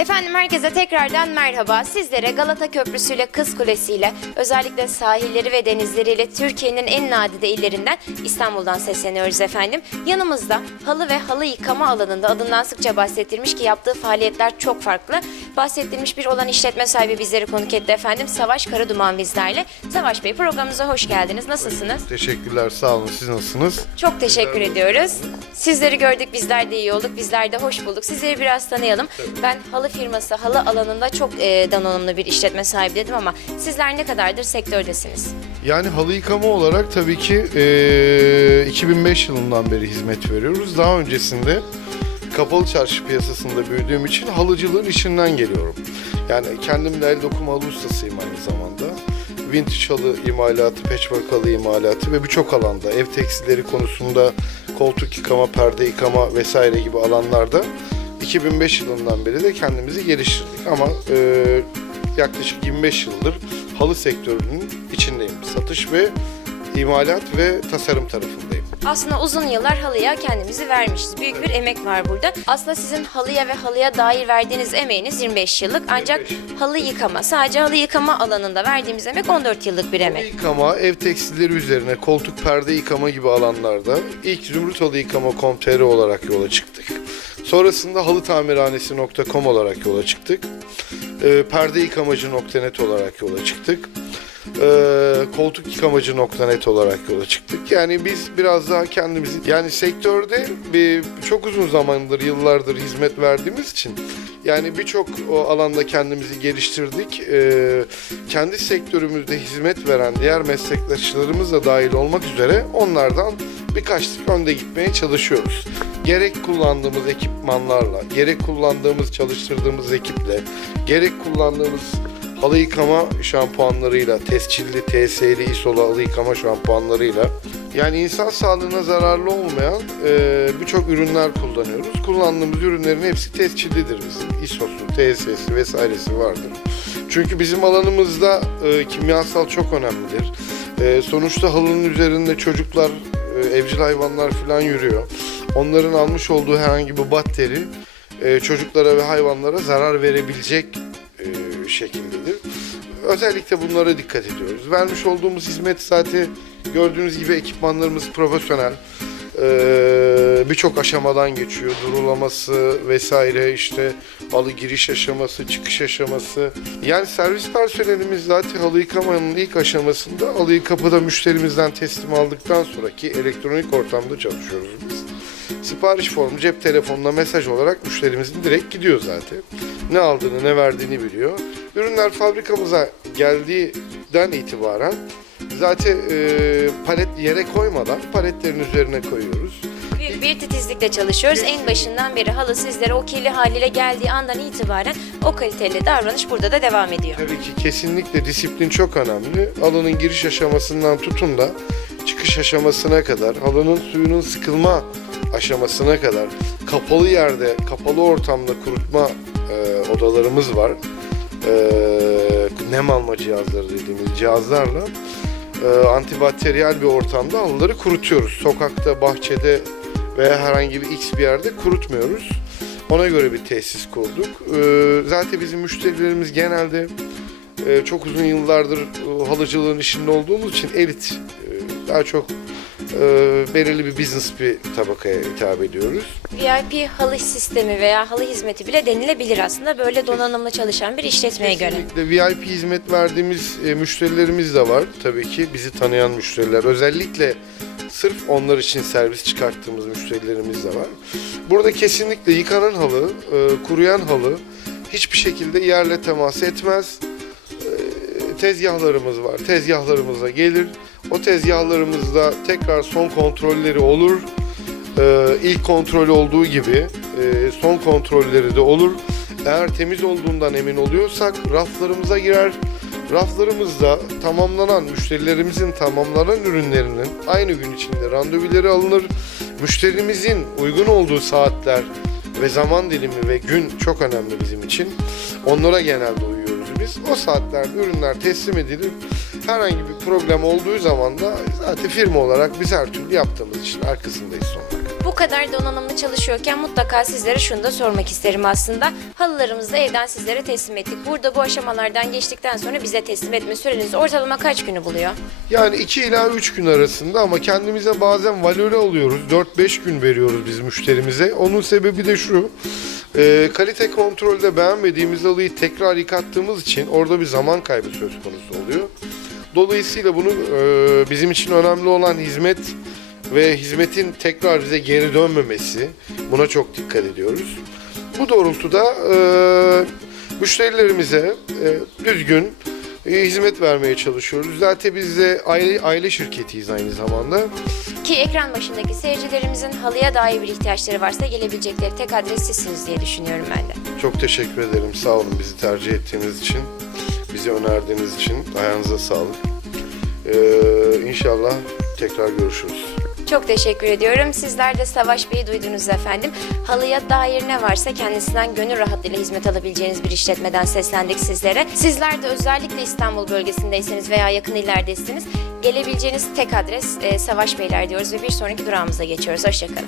Efendim herkese tekrardan merhaba. Sizlere Galata Köprüsü ile Kız Kulesi ile özellikle sahilleri ve denizleriyle Türkiye'nin en nadide illerinden İstanbul'dan sesleniyoruz efendim. Yanımızda halı ve halı yıkama alanında adından sıkça bahsettirmiş ki yaptığı faaliyetler çok farklı. Bahsettirmiş bir olan işletme sahibi bizleri konuk etti efendim. Savaş Karaduman bizlerle. Savaş Bey programımıza hoş geldiniz. Nasılsınız? Teşekkürler, sağ olun. Siz nasılsınız? Çok teşekkür ediyoruz. Sizleri gördük, bizler de iyi olduk, bizler de hoş bulduk. Sizleri biraz tanıyalım. Ben halı firması, halı alanında çok e, donanımlı bir işletme sahibi dedim ama sizler ne kadardır sektördesiniz? Yani halı yıkama olarak tabii ki eee, 2005 yılından beri hizmet veriyoruz. Daha öncesinde kapalı çarşı piyasasında büyüdüğüm için halıcılığın işinden geliyorum. Yani kendim de el dokuma halı ustasıyım aynı zamanda. Vintage halı imalatı, patchwork halı imalatı ve birçok alanda ev tekstilleri konusunda koltuk yıkama, perde yıkama vesaire gibi alanlarda 2005 yılından beri de kendimizi geliştirdik ama eee, yaklaşık 25 yıldır halı sektörünün içindeyim. Satış ve imalat ve tasarım tarafındayım. Aslında uzun yıllar halıya kendimizi vermişiz. Büyük bir emek var burada. Aslında sizin halıya ve halıya dair verdiğiniz emeğiniz 25 yıllık. Ancak halı yıkama, sadece halı yıkama alanında verdiğimiz emek 14 yıllık bir emek. yıkama, ev tekstilleri üzerine koltuk perde yıkama gibi alanlarda ilk Zümrüt Halı Yıkama Com.tr olarak yola çıktık. Sonrasında halıtamirhanesi.com olarak yola çıktık. Ee, perde yıkamacı.net olarak yola çıktık. Ee, koltuk yıkamacı.net olarak yola çıktık. Yani biz biraz daha kendimizi yani sektörde bir, çok uzun zamandır, yıllardır hizmet verdiğimiz için yani birçok alanda kendimizi geliştirdik. Ee, kendi sektörümüzde hizmet veren diğer meslektaşlarımız da dahil olmak üzere onlardan birkaç tık önde gitmeye çalışıyoruz. Gerek kullandığımız ekipmanlarla, gerek kullandığımız, çalıştırdığımız ekiple, gerek kullandığımız halı yıkama şampuanlarıyla, tescilli, TS'li, ISO'lu halı yıkama şampuanlarıyla yani insan sağlığına zararlı olmayan e, birçok ürünler kullanıyoruz. Kullandığımız ürünlerin hepsi tescillidir bizim. ISO'su, TS'si vesairesi vardır. Çünkü bizim alanımızda e, kimyasal çok önemlidir. E, sonuçta halının üzerinde çocuklar, e, evcil hayvanlar falan yürüyor. Onların almış olduğu herhangi bir bakteri e, çocuklara ve hayvanlara zarar verebilecek şekildedir. Özellikle bunlara dikkat ediyoruz. Vermiş olduğumuz hizmet zaten gördüğünüz gibi ekipmanlarımız profesyonel. Ee, birçok aşamadan geçiyor. Durulaması vesaire işte halı giriş aşaması, çıkış aşaması. Yani servis personelimiz zaten halı yıkamanın ilk aşamasında halıyı kapıda müşterimizden teslim aldıktan sonraki elektronik ortamda çalışıyoruz biz. Sipariş formu cep telefonuna mesaj olarak müşterimizin direkt gidiyor zaten. Ne aldığını ne verdiğini biliyor. Ürünler fabrikamıza geldiğinden itibaren zaten e, palet yere koymadan paletlerin üzerine koyuyoruz. Büyük bir titizlikle çalışıyoruz. En başından beri halı sizlere o kirli haliyle geldiği andan itibaren o kaliteli davranış burada da devam ediyor. Tabii ki kesinlikle disiplin çok önemli. Halının giriş aşamasından tutun da çıkış aşamasına kadar, halının suyunun sıkılma aşamasına kadar kapalı yerde, kapalı ortamda kurutma e, odalarımız var. E, nem alma cihazları dediğimiz cihazlarla e, antibakteriyel bir ortamda halıları kurutuyoruz. Sokakta, bahçede veya herhangi bir x bir yerde kurutmuyoruz. Ona göre bir tesis kurduk. E, zaten bizim müşterilerimiz genelde e, çok uzun yıllardır e, halıcılığın içinde olduğumuz için elit, e, daha çok e, belirli bir business bir tabakaya hitap ediyoruz. VIP halı sistemi veya halı hizmeti bile denilebilir aslında böyle donanımlı çalışan bir işletmeye göre. Kesinlikle VIP hizmet verdiğimiz e, müşterilerimiz de var tabii ki bizi tanıyan müşteriler. Özellikle sırf onlar için servis çıkarttığımız müşterilerimiz de var. Burada kesinlikle yıkanan halı, e, kuruyan halı hiçbir şekilde yerle temas etmez. Tezgahlarımız var. Tezgahlarımıza gelir. O tezgahlarımızda tekrar son kontrolleri olur. E, ilk kontrol olduğu gibi e, son kontrolleri de olur. Eğer temiz olduğundan emin oluyorsak raflarımıza girer. Raflarımızda tamamlanan müşterilerimizin tamamlanan ürünlerinin aynı gün içinde randevuları alınır. Müşterimizin uygun olduğu saatler ve zaman dilimi ve gün çok önemli bizim için. Onlara genelde uyuyoruz biz. O saatlerde ürünler teslim edilir. Herhangi bir problem olduğu zaman da zaten firma olarak biz her türlü yaptığımız için arkasındayız sonuna kadar. Bu kadar donanımlı çalışıyorken mutlaka sizlere şunu da sormak isterim aslında. Halılarımızı evden sizlere teslim ettik. Burada bu aşamalardan geçtikten sonra bize teslim etme süreniz ortalama kaç günü buluyor? Yani 2 ila 3 gün arasında ama kendimize bazen valöre alıyoruz. 4-5 gün veriyoruz biz müşterimize. Onun sebebi de şu. E, kalite kontrolde beğenmediğimiz halıyı tekrar yıkattığımız için orada bir zaman kaybı söz konusu oluyor. Dolayısıyla bunu e, bizim için önemli olan hizmet ve hizmetin tekrar bize geri dönmemesi. Buna çok dikkat ediyoruz. Bu doğrultuda e, müşterilerimize e, düzgün hizmet vermeye çalışıyoruz. Zaten biz de aile, aile şirketiyiz aynı zamanda. Ki ekran başındaki seyircilerimizin halıya dair bir ihtiyaçları varsa gelebilecekleri tek adres sizsiniz diye düşünüyorum ben de. Çok teşekkür ederim. Sağ olun bizi tercih ettiğiniz için. Bizi önerdiğiniz için. Ayağınıza sağlık. Ee, inşallah tekrar görüşürüz. Çok teşekkür ediyorum. Sizler de Savaş Bey'i duydunuz efendim. Halıya dair ne varsa kendisinden gönül rahatlığıyla hizmet alabileceğiniz bir işletmeden seslendik sizlere. Sizler de özellikle İstanbul bölgesindeyseniz veya yakın illerdesiniz gelebileceğiniz tek adres e, Savaş Beyler diyoruz ve bir sonraki durağımıza geçiyoruz. Hoşçakalın.